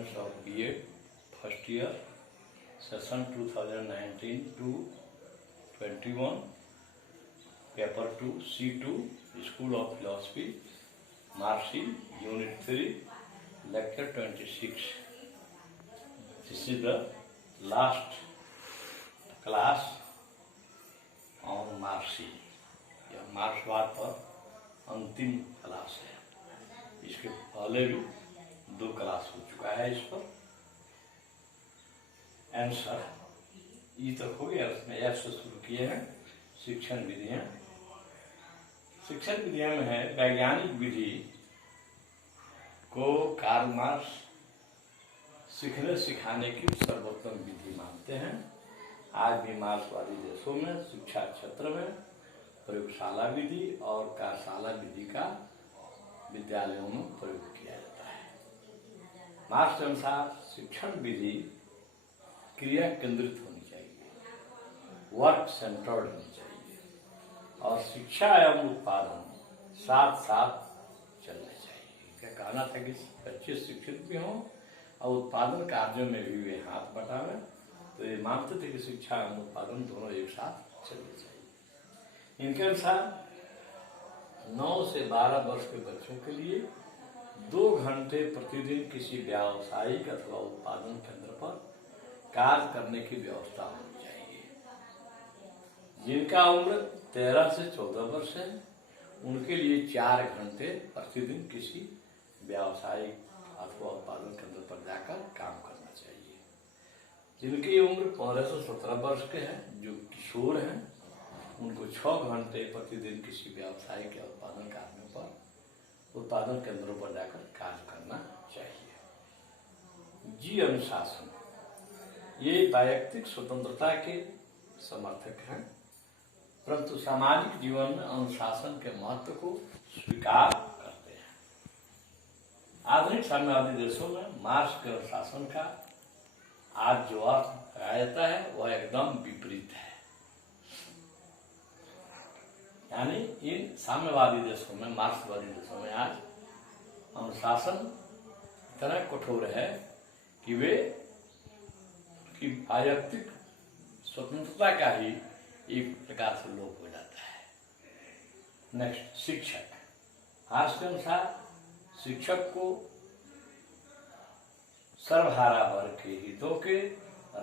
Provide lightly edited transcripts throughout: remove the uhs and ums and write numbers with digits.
students of B.Ed first year, session 2019 to 21, paper 2, C2, School of Philosophy, Marcy, Unit 3, lecture 26. This is the last class on Marcy. यह मार्क्सवाद पर अंतिम class है। इसके पहले भी 2 क्लास हो चुका है। इस पर आंसर ई तक हो गया। उसमें एफ से शुरू किए हैं शिक्षण विधियां। शिक्षण विधियां में है वैज्ञानिक विधि को कार्ल मार्क्स सीखने सिखाने की सर्वोत्तम विधि मानते हैं। आज भी मार्क्सवादी देशों में शिक्षा क्षेत्र में प्रयोगशाला विधि और कार्यशाला विधि का विद्यालयों में प्रयोग किया जाता है। मार्क्स के अनुसार शिक्षण विधि क्रिया केंद्रित होनी चाहिए, वर्क सेंटर्ड होनी चाहिए और शिक्षा एवं उत्पादन साथ साथ चलना चाहिए। क्या कहना था कि बच्चे शिक्षित भी हों और उत्पादन कार्यों में भी वे हाथ बटावें। तो ये मानते थे कि शिक्षा एवं उत्पादन दोनों एक साथ चलने चाहिए। इनके अनुसार 9 से 12 वर्ष के बच्चों के लिए 2 घंटे प्रतिदिन किसी व्यावसायिक अथवा उत्पादन केंद्र पर कार्य करने की व्यवस्था होनी चाहिए। जिनका उम्र 13 से 14 वर्ष है उनके लिए 4 घंटे प्रतिदिन किसी व्यावसायिक अथवा उत्पादन केंद्र पर जाकर काम करना चाहिए। जिनकी उम्र 15 से 17 वर्ष के हैं, जो किशोर हैं, उनको 6 घंटे प्रतिदिन किसी व्यावसायिक या उत्पादन कार्यों पर उत्पादन केंद्रों पर जाकर कार्य करना चाहिए। जी अनुशासन, ये वैयक्तिक स्वतंत्रता के समर्थक हैं, परंतु सामाजिक जीवन में अनुशासन के महत्व को स्वीकार करते हैं। आधुनिक साम्यवादी देशों में मार्क्स के अनुशासन का आज जो अर्थ लगाया जाता है वह एकदम विपरीत है। यानी इन साम्यवादी देशों में, मार्क्सवादी देशों में आज अनुशासन इतना कठोर है कि वे की वैयक्तिक स्वतंत्रता का ही एक प्रकार से लोप हो जाता है। नेक्स्ट, शिक्षक। मार्क्स के अनुसार शिक्षक को सर्वहारा वर्ग के हितों के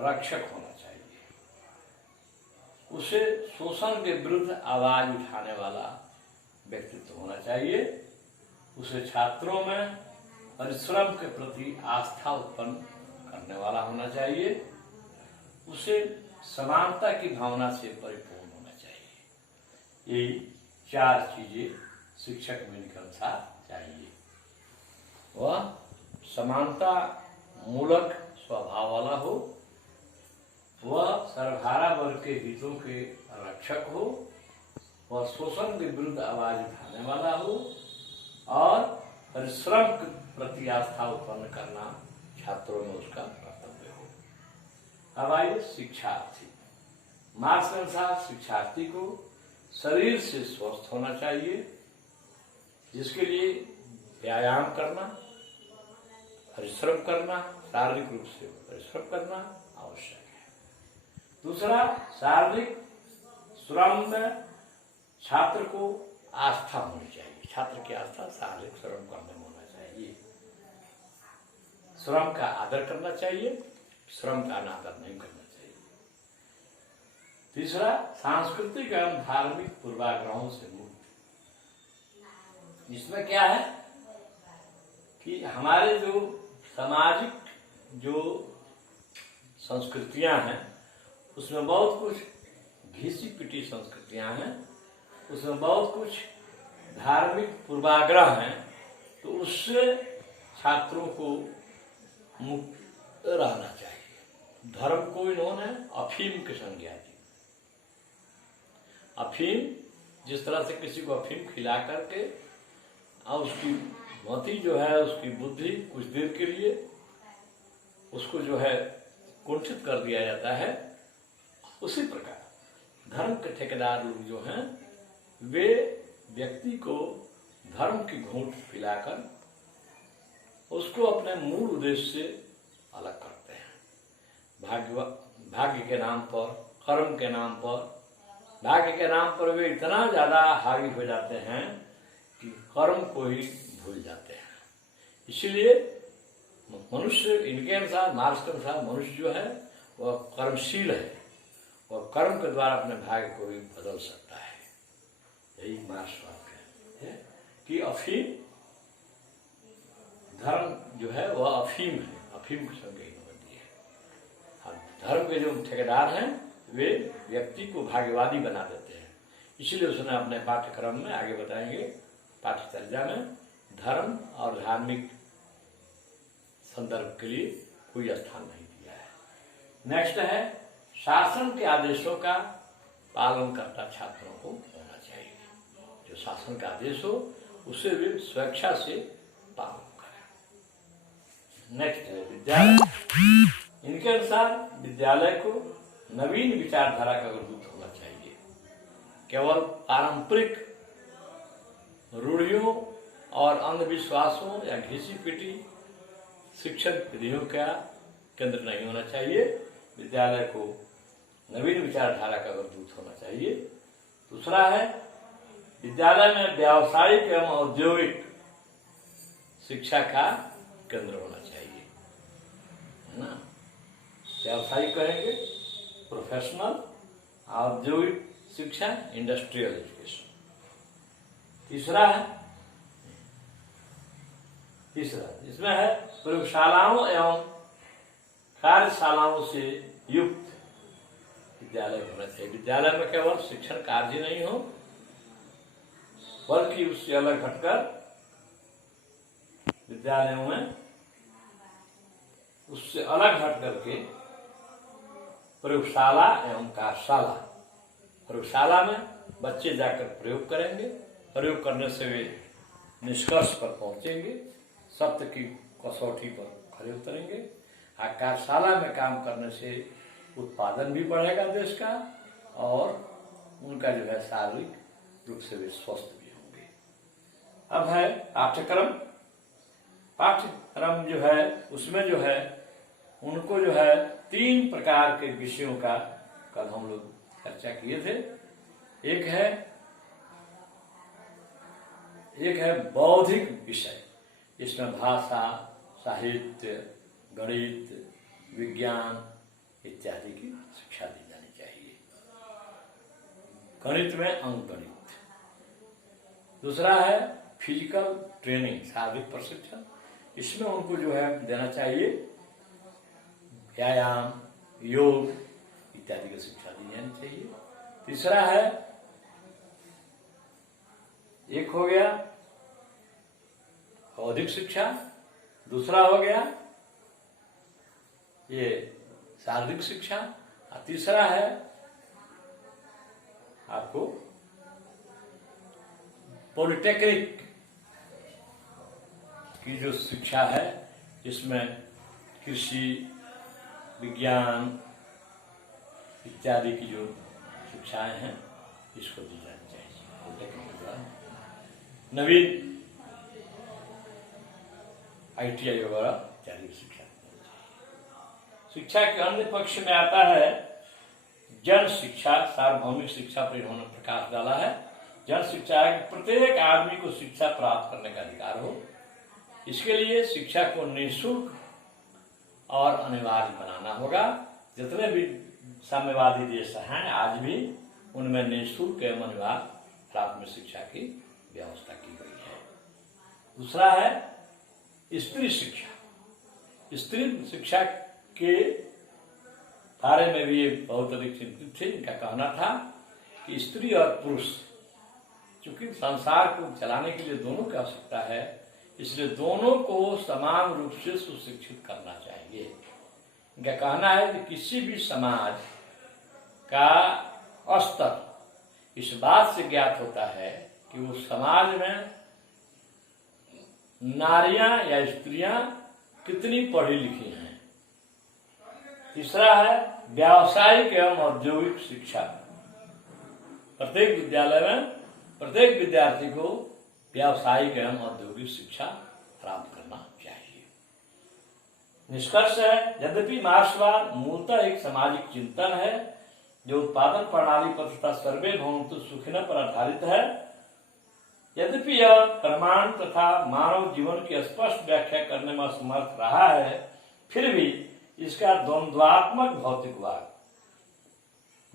रक्षक होना चाहिए। उसे शोषण के विरुद्ध आवाज उठाने वाला व्यक्तित्व होना चाहिए। उसे छात्रों में परिश्रम के प्रति आस्था उत्पन्न करने वाला होना चाहिए। उसे समानता की भावना से परिपूर्ण होना चाहिए। यही 4 चीजें शिक्षक में के अनुसार चाहिए। वह समानता मूलक स्वभाव वाला हो, वह सर्वहारा वर्ग के हितों के रक्षक हो, वह शोषण के विरुद्ध आवाज उठाने वाला हो और परिश्रम के प्रति आस्था उत्पन्न करना छात्रों में उसका कर्तव्य हो। अब आइए शिक्षार्थी। मार्क्स के अनुसार शिक्षार्थी को शरीर से स्वस्थ होना चाहिए, जिसके लिए व्यायाम करना, परिश्रम करना, शारीरिक रूप से परिश्रम करना आवश्यक है। दूसरा, शारीरिक श्रम में छात्र को आस्था होनी चाहिए। छात्र की आस्था शारीरिक श्रम करने में होना चाहिए। श्रम का आदर करना चाहिए, श्रम का अनादर नहीं करना चाहिए। तीसरा, सांस्कृतिक एवं धार्मिक पूर्वाग्रहों से मुक्त। इसमें क्या है कि हमारे जो सामाजिक जो संस्कृतियां हैं उसमें बहुत कुछ घिसी पिटी संस्कृतियां हैं, उसमें बहुत कुछ धार्मिक पूर्वाग्रह हैं। तो उससे छात्रों को मुक्त रहना चाहिए। धर्म को इन्होंने अफीम की संज्ञा दी। अफीम, जिस तरह से किसी को अफीम खिला करके और उसकी मति जो है, उसकी बुद्धि कुछ देर के लिए उसको जो है कुंठित कर दिया जाता है, उसी प्रकार धर्म के ठेकेदार लोग जो हैं वे व्यक्ति को धर्म की घूंट पिलाकर उसको अपने मूल उद्देश्य से अलग करते हैं। भाग्य के नाम पर, कर्म के नाम पर, भाग्य के नाम पर वे इतना ज़्यादा हावी हो जाते हैं कि कर्म को ही भूल जाते हैं। इसीलिए मनुष्य, इनके अनुसार, मार्क्स के अनुसार, मनुष्य जो है वह कर्मशील है और कर्म के द्वारा अपने भाग्य को भी बदल सकता है। यही मार्क्स वाक्य है कि अफीम, धर्म जो है वह अफीम है, अफीम के संग होती है। धर्म के जो ठेकेदार हैं वे व्यक्ति को भाग्यवादी बना देते हैं। इसीलिए उसने अपने पाठ्यक्रम में आगे बताएंगे, पाठ्यचर्या में धर्म और धार्मिक संदर्भ के लिए कोई स्थान नहीं दिया है। नेक्स्ट है शासन के आदेशों का पालन करता छात्रों को होना चाहिए। जो शासन का आदेश हो उसे वे स्वेच्छा से पालन करें। नेक्स्ट है विद्यालय। इनके अनुसार विद्यालय को नवीन विचारधारा का दूत होना चाहिए। केवल पारंपरिक रूढ़ियों और अंधविश्वासों या घिसी पिटी शिक्षण विधियों का केंद्र नहीं होना चाहिए। विद्यालय को नवीन विचारधारा का दूत होना चाहिए। दूसरा है विद्यालय में व्यावसायिक एवं औद्योगिक शिक्षा का केंद्र होना चाहिए, है ना। व्यावसायिक कहेंगे प्रोफेशनल, औद्योगिक शिक्षा इंडस्ट्रियल एजुकेशन। तीसरा इसमें है प्रयोगशालाओं एवं कार्यशालाओं से युक्त विद्यालय होना चाहिए। विद्यालय में केवल शिक्षण कार्य नहीं हो बल्कि उससे अलग हटकर विद्यालयों में उससे अलग हट करके प्रयोगशाला एवं कार्यशाला, प्रयोगशाला में बच्चे जाकर प्रयोग करेंगे, प्रयोग करने से वे निष्कर्ष पर पहुंचेंगे, सत्य की कसौटी पर खड़े उतरेंगे। कार्यशाला में काम करने से उत्पादन भी बढ़ेगा देश का और उनका जो है शारीरिक रूप से वे स्वस्थ भी होंगे। अब है पाठ्यक्रम। पाठ्यक्रम जो है उसमें जो है उनको जो है 3 प्रकार के विषयों का कल हम लोग चर्चा किए थे। एक है बौद्धिक विषय, इसमें भाषा, साहित्य, गणित, विज्ञान इत्यादि की शिक्षा दी जानी चाहिए। गणित में अंकगणित। दूसरा है फिजिकल ट्रेनिंग, शारीरिक प्रशिक्षण। इसमें उनको जो है देना चाहिए व्यायाम, योग इत्यादि की शिक्षा दी जानी चाहिए। तीसरा है, एक हो गया बौद्धिक शिक्षा, दूसरा हो गया ये शारीरिक शिक्षा, और तीसरा है आपको पॉलिटेक्निक की जो शिक्षा है, जिसमें कृषि, विज्ञान इत्यादि की जो शिक्षाएं हैं इसको दी जानी चाहिए। पॉलिटेक्निक द्वारा नवीन ITI वगैरह इत्यादि की शिक्षा। शिक्षा के अन्य पक्ष में आता है जन शिक्षा, सार्वभौमिक शिक्षा पर इन्होंने प्रकाश डाला है। जन शिक्षा है कि प्रत्येक आदमी को शिक्षा प्राप्त करने का अधिकार हो। इसके लिए शिक्षा को निःशुल्क और अनिवार्य बनाना होगा। जितने भी साम्यवादी देश हैं आज भी उनमें निःशुल्क एवं अनिवार्य प्राथमिक शिक्षा की व्यवस्था की गई है। दूसरा है स्त्री शिक्षा। स्त्री शिक्षा के बारे में भी ये बहुत अधिक चिंतित थे। इनका कहना था कि स्त्री और पुरुष, चूंकि संसार को चलाने के लिए दोनों की आवश्यकता है, इसलिए दोनों को समान रूप से सुशिक्षित करना चाहिए। इनका कहना है कि किसी भी समाज का स्तर इस बात से ज्ञात होता है कि वो समाज में नारियां या स्त्रियां कितनी पढ़ी लिखी हैं। तीसरा है व्यावसायिक एवं औद्योगिक शिक्षा। प्रत्येक विद्यालय में प्रत्येक विद्यार्थी को व्यावसायिक एवं औद्योगिक शिक्षा प्राप्त करना चाहिए। निष्कर्ष है, यद्यपि मार्क्सवाद मूलतः एक सामाजिक चिंतन है जो उत्पादन प्रणाली पर तथा सर्वे भवन्तु सुखिनः पर आधारित है, यद्यपि यह प्रमाण तथा मानव जीवन की स्पष्ट व्याख्या करने में असमर्थ रहा है, फिर भी इसका द्वंद्वात्मक भौतिकवाद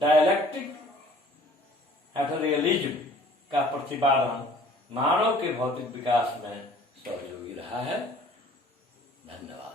डायलेक्टिक मटेरियलिज्म का प्रतिपादन मानव के भौतिक विकास में सहयोगी रहा है। धन्यवाद।